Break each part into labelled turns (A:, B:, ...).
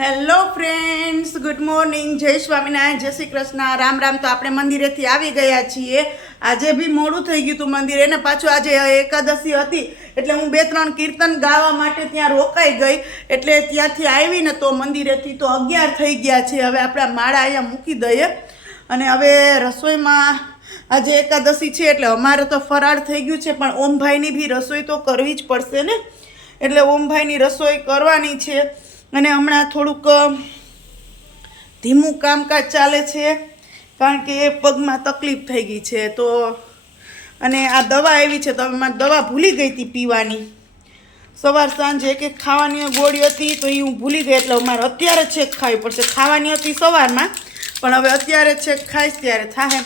A: Hello friends good morning જય સ્વામિનારાયણ, જય શ્રી કૃષ્ણ. રામ રામ. તો આપણે મંદિરેથી આવી ગયા છીએ. આજે બી મોડું થઈ ગયું હતું મંદિરે. ને પાછું આજે એકાદશી હતી. એટલે હું બે ત્રણ કીર્તન ગાવા માટે ત્યાં રોકાઈ ગઈ. એટલે ત્યાંથી આવીને તો મંદિરેથી તો અગિયાર થઈ ગયા છે. હવે આપણા માળા અહીંયા મૂકી દઈએ. અને હવે રસોઈમાં આજે એકાદશી છે, એટલે અમારે તો ફરાળ થઈ ગયું છે, પણ ઓમભાઈની બી રસોઈ તો કરવી જ પડશે ને? એટલે ઓમભાઈની રસોઈ કરવાની છે. અને હમણાં થોડુંક ધીમું કામકાજ ચાલે છે, કારણ કે પગમાં તકલીફ થઈ ગઈ છે. તો, અને આ દવા એવી છે, તો મારે દવા ભૂલી ગઈ હતી પીવાની. સવાર સાંજે એક એક ખાવાની ગોળી હતી, તો એ હું ભૂલી ગઈ, એટલે મારે અત્યારે છેક ખાવી પડશે. ખાવાની હતી સવારમાં, પણ હવે અત્યારે છેક ખાઈશ, ત્યારે થાય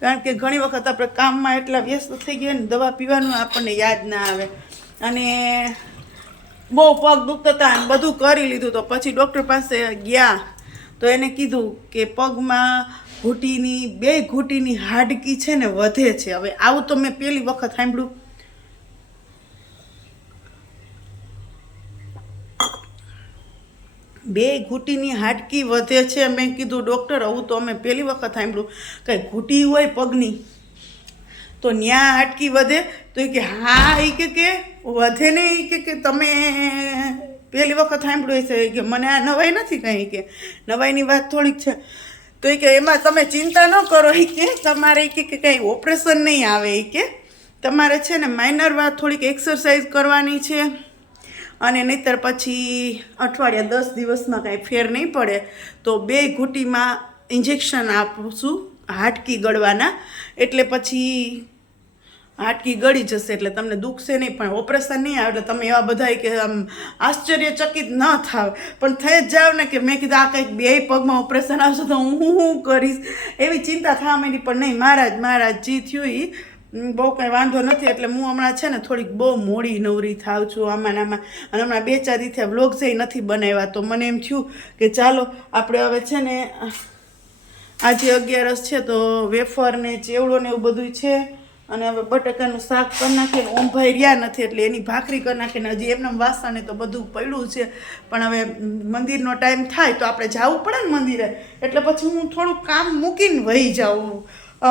A: કારણ કે ઘણી વખત આપણે કામમાં એટલા વ્યસ્ત થઈ ગયા ને, દવા પીવાનું આપણને યાદ ના આવે. અને બહુ પગ દુખતા બધું કરી લીધું તો પછી ડૉક્ટર પાસે ગયા તો એને કીધું કે પગમાં ઘૂંટીની, બે ઘૂંટીની હાડકી છે ને વધે છે. હવે આવું તો મેં પહેલી વખત સાંભળ્યું. બે ઘૂંટીની હાડકી વધે છે, મેં કીધું, ડૉક્ટર, આવું તો અમે પહેલી વખત સાંભળ્યું. કંઈ ઘૂંટી હોય પગની? તો ન્યા હાટકી વધે? તો એ કે, હા એ કે કે, વધે ને એ કે કે તમે પહેલી વખત સાંભળ્યું છે કે, મને આ નવાઈ નથી કંઈ કે, નવાઈની વાત થોડીક છે. તો એ કે, એમાં તમે ચિંતા ન કરો એ કે, તમારે કે કે કંઈ ઓપરેશન નહીં આવે એ કે. તમારે છે ને માઇનર વાત થોડીક એક્સરસાઇઝ કરવાની છે. અને નહીંતર પછી અઠવાડિયા દસ દિવસમાં કાંઈ ફેર નહીં પડે. તો બે ઘૂંટીમાં ઇન્જેક્શન આપશું હાટકી ગળવાના. એટલે પછી હાડકી ગળી જશે એટલે તમને દુખશે નહીં, પણ ઓપરેશન નહીં આવે એટલે તમે એવા બધા કે આમ આશ્ચર્યચકિત ન થાવ. પણ થઈ જ જાવ ને કે મેં કીધું આ કંઈક બે પગમાં ઓપરેશન આવશે તો હું શું કરીશ? એવી ચિંતા થવા માંડી, પણ નહીં, મહારાજ મહારાજ જી થયું એ બહુ કંઈ વાંધો નથી, એટલે હું હમણાં છે ને થોડીક બહુ મોડી નવરી થાવ છું આમાં આમાં. અને હમણાં બે ચાર રીતે વ્લોગ જઈ નથી બનાવ્યા, તો મને એમ થયું કે ચાલો, આપણે હવે છે ને, આજે અગિયારસ છે તો વેફર ને ચેવડો ને એવું બધું છે. અને હવે બટાકાનું શાક કરી નાખીને ઊંભાઈ રહ્યા નથી એટલે એની ભાખરી કરી નાખીને હજી એમને વાસણે તો બધું પડ્યું છે. પણ હવે મંદિરનો ટાઈમ થાય તો આપણે જવું પડે ને મંદિરે. એટલે પછી હું થોડુંક કામ મૂકીને વહી જાઉં.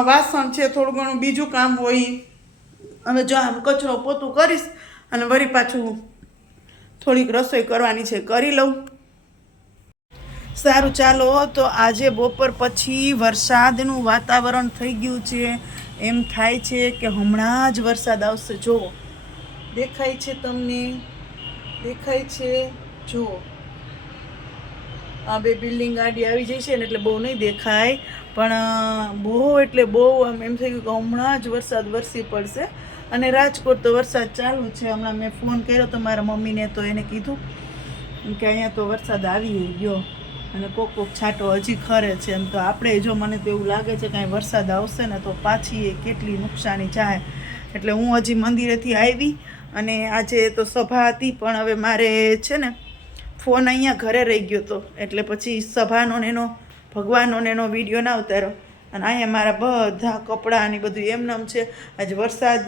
A: વાસણ છે, થોડું ઘણું બીજું કામ હોય. હવે જો આમ કચરો પોતું કરીશ અને વળી પાછું થોડીક રસોઈ કરવાની છે, કરી લઉં. સારું, ચાલો, તો આજે બપોર પછી વરસાદનું વાતાવરણ થઈ ગયું છે. એમ થાય છે કે હમણાં જ વરસાદ આવશે. જો, દેખાય છે તમને? દેખાય છે? જો. આ બે બિલ્ડિંગ ગાડી આવી જાય છે ને એટલે બહુ નહીં દેખાય. પણ બહુ એટલે બહુ આમ એમ થઈ ગયું કે હમણાં જ વરસાદ વરસી પડશે. અને રાજકોટ તો વરસાદ ચાલુ છે. હમણાં મેં ફોન કર્યો તો મારા મમ્મીને તો એને કીધું કે અહીંયા તો વરસાદ આવી ગયો. અને કોક કોક છાંટો હજી ખરે છે. એમ તો આપણે જો મને તો એવું લાગે છે કાંઈ વરસાદ આવશે ને તો પાછી એ કેટલી નુકસાની જાય. એટલે હું હજી મંદિરેથી આવી અને આજે તો સભા હતી, પણ હવે મારે છે ને ફોન અહીંયા ઘરે રહી ગયો હતો એટલે પછી સભાનો ને એનો, ભગવાનનો ને એનો વીડિયો ના ઉતાર્યો. અને અહીંયા મારા બધા કપડાં ને બધું એમનેમ છે. આજે વરસાદ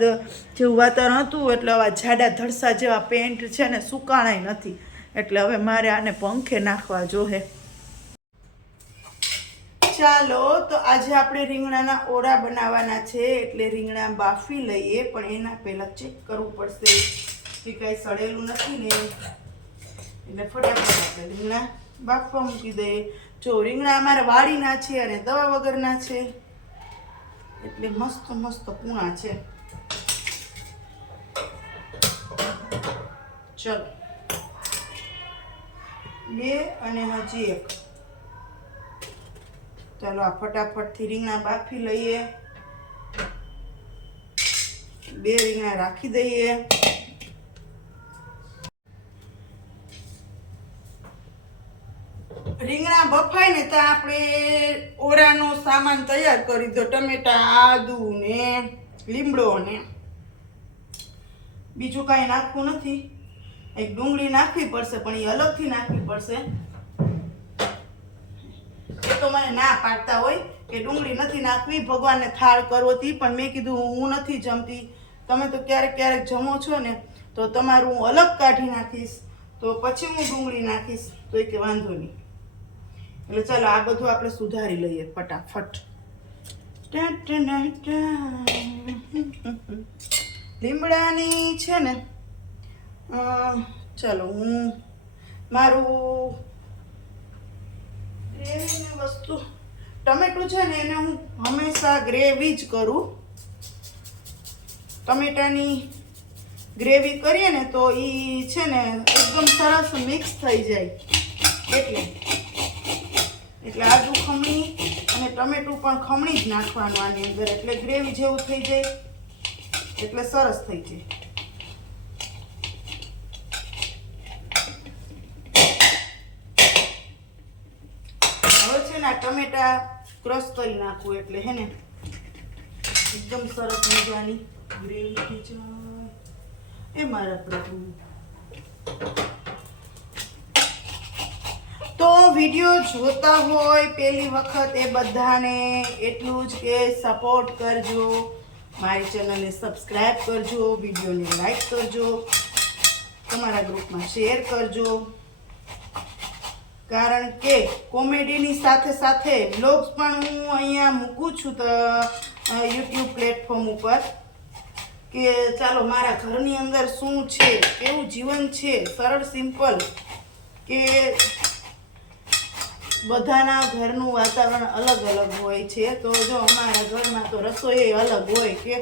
A: જેવું વાતાવરણ હતું, એટલે આવા જાડા ધડસા જેવા પેન્ટ છે ને સુકાણાય નથી. એટલે હવે મારે આને પંખે નાખવા જોહે. ચાલો, તો આજે આપણે રીંગણાના ઓરા બનાવવાના છે, એટલે રીંગણા બાફી લઈએ, પણ એના પહેલાં ચેક કરવું પડશે કે કાંઈ સડેલું નથી ને. એટલે ફટાફટ આપણે રીંગણા બાફવા મૂકી દઈએ. જો રીંગણા અમારા વાડીના છે અને દવા વગરના છે, એટલે મસ્ત મસ્ત પૂણા છે. ચલો. બે અને હજી એક. ચાલો આ ફટાફટથી રીંગણા બાફી લઈએ. બે રીંગણા રાખી દઈએ. રીંગણા બફાય ને તો આપણે ઓરાનો સામાન તૈયાર કરી દો. ટમેટા, આદુ ને લીમડો ને. બીજું કાંઈ નાખવું નથી. એક ડુંગળી નાખવી પડશે, પણ એ અલગથી નાખવી પડશે. તો મને ના પાડતા હોય કે ડુંગળી નથી નાખવી, ભગવાનને થાળ કરવો તી, પણ મેં કીધું હું નથી જમતી. તમે તો ક્યારેક ક્યારેક જમો છો ને, તો તમારું હું અલગ કાઢી નાખીશ. તો પછી હું ડુંગળી નાખીશ. તો એ કે વાંધો નહીં. એટલે ચાલો આ બધું આપણે સુધારી લઈએ ફટાફટ. લીમડાની છે ને ચાલો હું મારું ગ્રેવીની વસ્તુ ટમેટું છે ને એને હું હંમેશા ગ્રેવી જ કરું. ટમેટાની ગ્રેવી કરીએ ને તો એ છે ને એકદમ સરસ મિક્સ થઈ જાય. એટલે એટલે આદુ ખમણી અને ટમેટું પણ ખમણી જ નાખવાનું આની અંદર, એટલે ગ્રેવી જેવું થઈ જાય. એટલે સરસ થઈ જાય. ટમેટા ક્રશ કરી નાખવું એટલે હે ને, એકદમ સરસ મજાની ગ્રેવી એ મારા પ્રભુ. તો વીડિયો જોતા હોય પહેલી વખત એ બધાને એટલું જ કે સપોર્ટ કરજો. મારી ચેનલને સબસ્ક્રાઈબ કરજો, વિડીયોને લાઈક કરજો. તમારા ગ્રુપમાં શેર કરજો. કારણ કે કોમેડીની સાથે સાથે બ્લોગ્સ પણ હું અહીંયા મૂકું છું તો યુટ્યુબ પ્લેટફોર્મ ઉપર કે ચાલો મારા ઘરની અંદર શું છે, કેવું જીવન છે, સરળ સિમ્પલ કે બધાના ઘરનું વાતાવરણ અલગ અલગ હોય છે. તો જો અમારા ઘરમાં તો રસોઈ અલગ હોય કે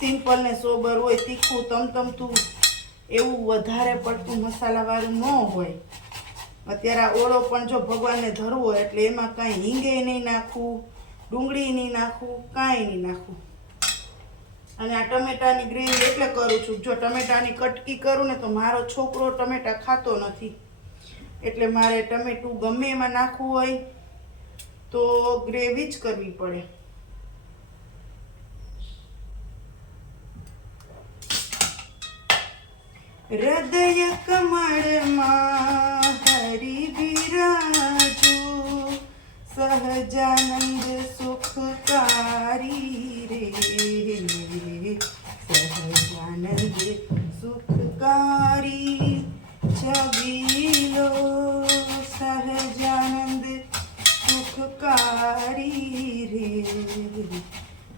A: સિમ્પલ ને સોબર હોય, તીખું, તમતમતું એવું વધારે પડતું મસાલાવાળું ન હોય. અત્યારે ઓળો પણ જો ભગવાનને ધરવો એટલે એમાં કાંઈ હિંગે નહીં નાખવું, ડુંગળી નહીં નાખવું, કાંઈ નહીં નાખવું. અને આ ટમેટાની ગ્રેવી એટલે કરું છું. જો ટમેટાની કટકી કરું ને તો મારો છોકરો ટમેટા ખાતો નથી. એટલે મારે ટમેટું ગમે એમાં નાખવું હોય તો ગ્રેવી જ કરવી પડે. હૃદય કમળમાં હરી બિરાજો સહજાનંદ સુખકારી રે. સહજાનંદ સુખકારી છબીલો સહજાનંદ સુખકારી રે.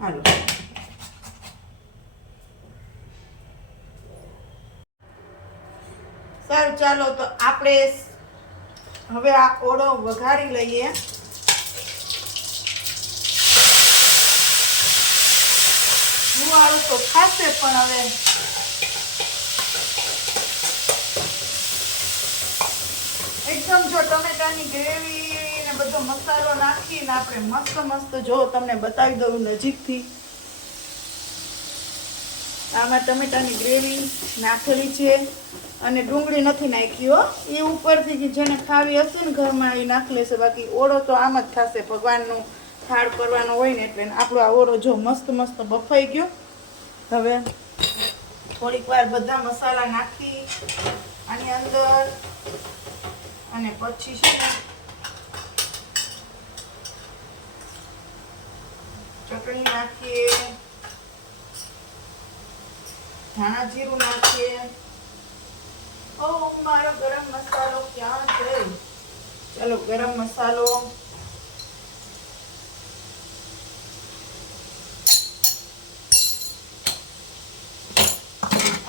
A: હાલો સારું ચાલો તો આપણે હવે આ ઓળો વઘારી લઈએ. વાળું તો ખાશે, પણ હવે એકદમ જો ટમેટાની ગ્રેવી ને બધો મસાલો નાખીને આપણે મસ્ત મસ્ત જો તમને બતાવી દઉં નજીકથી. આમાં ટમેટાની ગ્રેવી નાખેલી છે અને ડુંગળી નથી નાખી હો. એ ઉપરથી જે જેને ખાવી હશે ને ઘરમાં એ નાખી લેશે. બાકી ઓળો તો આમ જ થશે. ભગવાનનું થાળ કરવાનો હોય ને એટલે આપણો આ ઓળો જો મસ્ત મસ્ત બફાઈ ગયો. હવે થોડીક વાર બધા મસાલા નાખી આની અંદર. અને પછી છે ચટણી નાખીએ. ધાણા જીરું નાખીએ. ઓ મારો ગરમ મસાલો ક્યાં છે? ચલો, ગરમ મસાલો.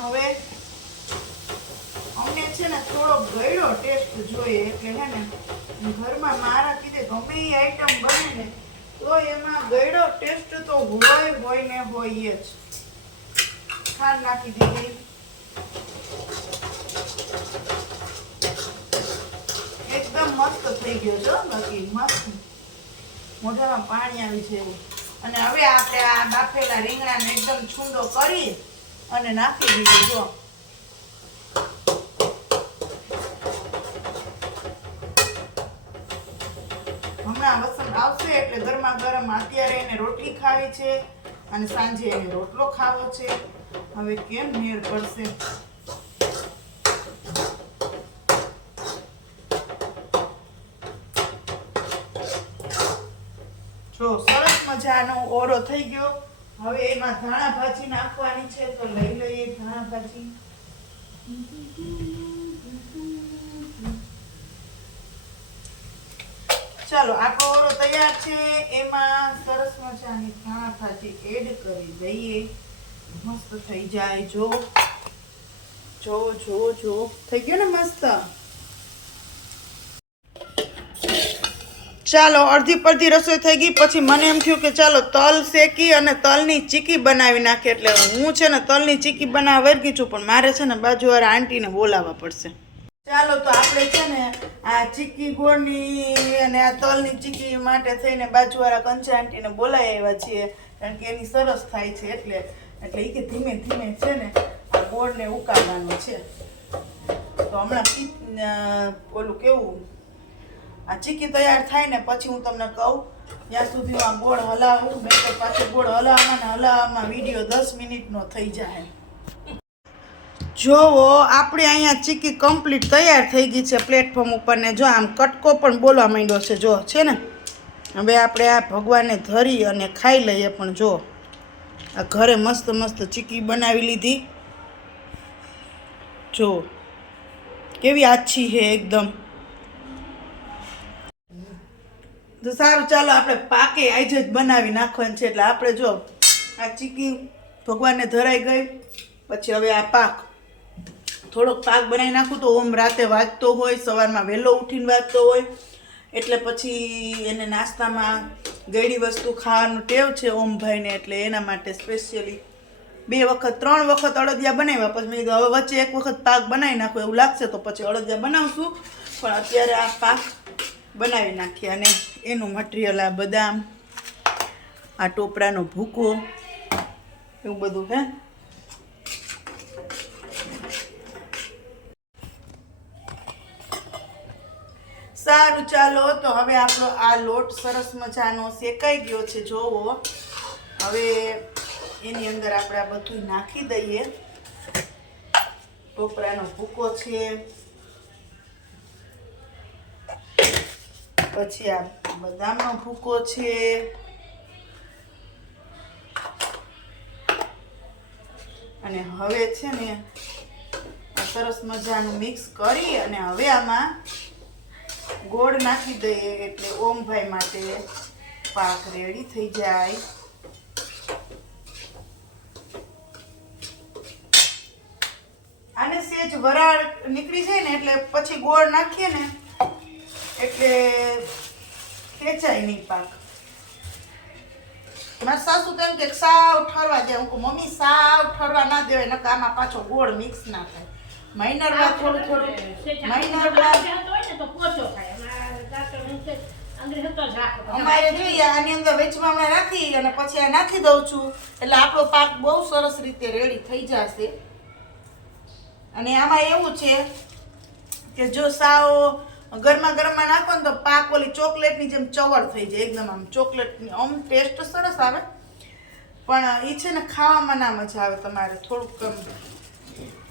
A: હવે અમને છે ને થોડો ગળ્યો ટેસ્ટ જોઈએ, એટલે હે ને ઘરમાં મારા કીધે ગમે એ આઈટમ બને ને, તો એમાં ગળ્યો ટેસ્ટ તો હોય હોય ને હોય જ. ખાંડ નાખી દીધી. એકદમ મસ્ત થઈ ગયો છો બાકી મસ્ત. મોઢામાં પાણી આવી છે એવું. અને હવે આપણે આ બાફેલા રીંગણાને એકદમ છૂંડો કરી અને નાખી દીધું, જો. હમણાં વસંત આવશે એટલે ગરમા ગરમ અત્યારે એને રોટલી ખાવી છે અને સાંજે એને રોટલો ખાવો છે. હવે કેમ મેળ પડશે? જો, સરસ મજાનો ઓરો થઈ ગયો. હવે એમાં ધાણા ભાજી નાખવાની છે, તો લઈ લઈએ ધાણા ભાજી. ચાલો, આખો ઓરો તૈયાર છે. એમાં સરસ મજાની ધાણા ભાજી એડ કરી દઈએ. મસ્ત થઈ જાય, જો. જો જો જો. થઈ ગયો ને મસ્ત? ચાલો, અડધી પડધી રસોઈ થઈ ગઈ. પછી મને એમ થયું કે ચાલો, તલ શેકી અને તલની ચીકી બનાવી નાખે. એટલે હું છે ને તલની ચીકી બનાવવા વર્ગી છું, પણ મારે છે ને બાજુવાળા આંટીને બોલાવવા પડશે. ચાલો, તો આપણે છે ને આ ચીકી ગોળની અને આ તલની ચીકી માટે થઈને બાજુવાળા કંચા આંટીને બોલાવી આવ્યા છીએ, કારણ કે એની સરસ થાય છે, એટલે એટલે એ કે ધીમે ધીમે છે ને આ ગોળને ઉકાળવાનો છે. તો હમણાં ઓલું કેવું, આ ચીકી તૈયાર થાય ને પછી હું તમને કહું, ત્યાં સુધી આ ગોળ હલાવું મેં તો પાછું ગોળ હલાવવામાં ને હલાવવામાં વીડિયો દસ મિનિટનો થઈ જાય. જોવો, આપણે અહીંયા ચીકી કમ્પ્લીટ તૈયાર થઈ ગઈ છે પ્લેટફોર્મ ઉપર ને જો આમ કટકો પણ બોલવા માંડ્યો છે, જો, છે ને? હવે આપણે આ ભગવાનને ધરી અને ખાઈ લઈએ પણ જો. આ ઘરે મસ્ત મસ્ત ચીકી બનાવી લીધી. જો, કેવી આછી છે એકદમ. તો સારું, ચાલો આપણે પાકે, આજે જ બનાવી નાખવાની છે. એટલે આપણે જો, આ ચીકી ભગવાનને ધરાઈ ગઈ. પછી હવે આ પાક. થોડોક પાક બનાવી નાખું તો ઓમ રાતે વાંચતો હોય, સવારમાં વહેલો ઉઠીને વાંચતો હોય. એટલે પછી એને નાસ્તામાં ગળી વસ્તુ ખાવાનું ટેવ છે ઓમભાઈને એટલે એના માટે સ્પેશિયલી બે વખત, ત્રણ વખત અડદિયા બનાવ્યા. પછી મેં કીધું, હવે વચ્ચે એક વખત પાક બનાવી નાખું, એવું લાગશે તો પછી અડદિયા બનાવશું. પણ અત્યારે આ પાક બનાવી નાખીએ અને એનું મટીરિયલ આ બદામ, આ ટોપરાનો ભૂકો, એવું બધું, હે? સારું, ચાલો, તો હવે આપણો આ લોટ સરસ મજાનો શેકાઈ ગયો છે, જોવો. હવે એની અંદર આપણે આ બધું નાખી દઈએ. ટોપરાનો ભૂકો છે. પછી આ બદામનો ભૂકો છે. અને હવે છે ને સરસ મજાનું મિક્સ કરી અને હવે આમાં ગોળ નાખી દઈએ એટલે ઓમભાઈ માટે પાક રેડી થઈ જાય. આને સેજ વરાળ નીકળી જાય ને એટલે પછી ગોળ નાખીએ ને એટલે ખેંચાય નહીં પાક. મારા સાસુ તો કે સાવ ઠરવા દે. હું મમ્મી, સાવ ઠરવા ના દેવાય નકા આમાં પાછો ગોળ મિક્સ ના થાય. માઇનરમાં થોડું થોડું. માઇનરમાં અમારે જોઈએ આની અંદર વેચમાં હમણાં રાખી અને પછી આ નાખી દઉં છું. એટલે આપણો પાક બહુ સરસ રીતે રેડી થઈ જશે. અને આમાં એવું છે કે જો સાવ ગરમા ગરમમાં નાખો ને તો પાક ઓલી ચોકલેટની જેમ ચવડ થઈ જાય. એકદમ આમ ચોકલેટની આમ ટેસ્ટ સરસ આવે. પણ એ છે ને ખાવામાં ના મજા આવે તમારે. થોડુંક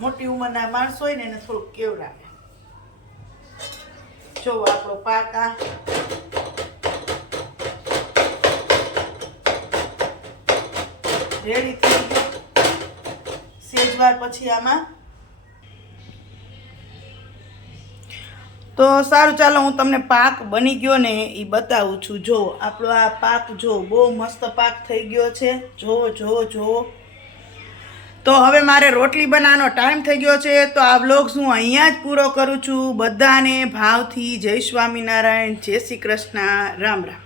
A: મોટી ઉંમરના માણસો હોય ને એને થોડુંક કેવડાવે. જો આપણો પાક આ. રેડી થઈ ગયો. સેજવાર પછી આમાં. તો સારું, ચાલો હું તમને પાક બની ગયો ને એ બતાવું છું. જો આપણો આ પાક જો બહુ મસ્ત પાક થઈ ગયો છે. જો જો જો તો હવે મારે રોટલી બનાવવાનો ટાઈમ થઈ ગયો છે. તો આ વ્લોગ્સ હું અહીંયા જ પૂરો કરું છું. બધાને ભાવથી જય સ્વામિનારાયણ, જય શ્રી કૃષ્ણ. રામ રામ.